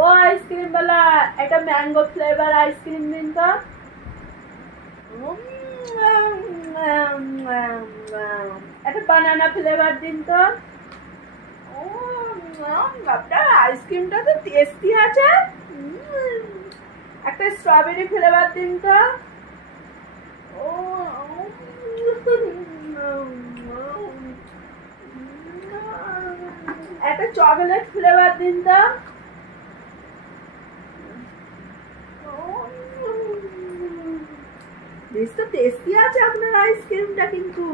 ও ice cream वाला একটা mango flavour ice cream দিন তো। একটা বানানা ফ্লেভার দিন তো। আপনার আইসক্রিমটা তো টেস্টি আছে। একটা স্ট্রবেরি ফ্লেভার দিন তো। ও একটা চকলেট ফ্লেভার দিন তো। বেশ তো টেস্টি আছে আপনার আইসক্রিমটা কিন্তু।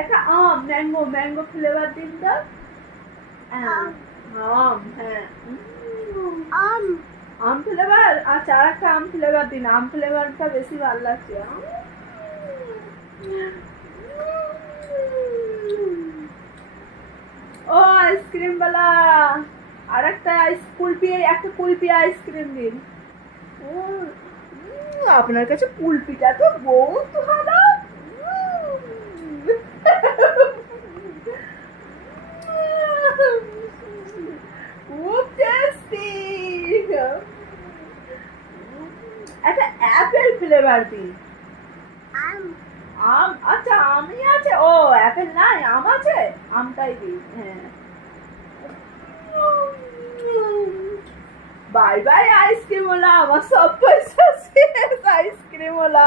একটা ম্যাঙ্গো ম্যাঙ্গো ফ্লেভার দিন তো। হ্যাঁ আম ফ্লেভার। আচ্ছা আর একটা আম ফ্লেভার দিন, আম ফ্লেভারটা বেশি ভালো লাগছে। ও আইসক্রিম वाला আর একটা কুলপি, একটা কুলপি আইসক্রিম দিন। আপনার কাছে কুলপিটা তো বহুত ভালো। খুব টেস্টি। একটা অ্যাপেল ফ্লেভার দিন। আম, আচ্ছা আমই আছে। ও অ্যাপেল নাই, আম আছে, আমটাই দিন। হ্যাঁ বাই বাই আইসক্রিম वाला, আমার সব পয়সা শেষ আইসক্রিম वाला।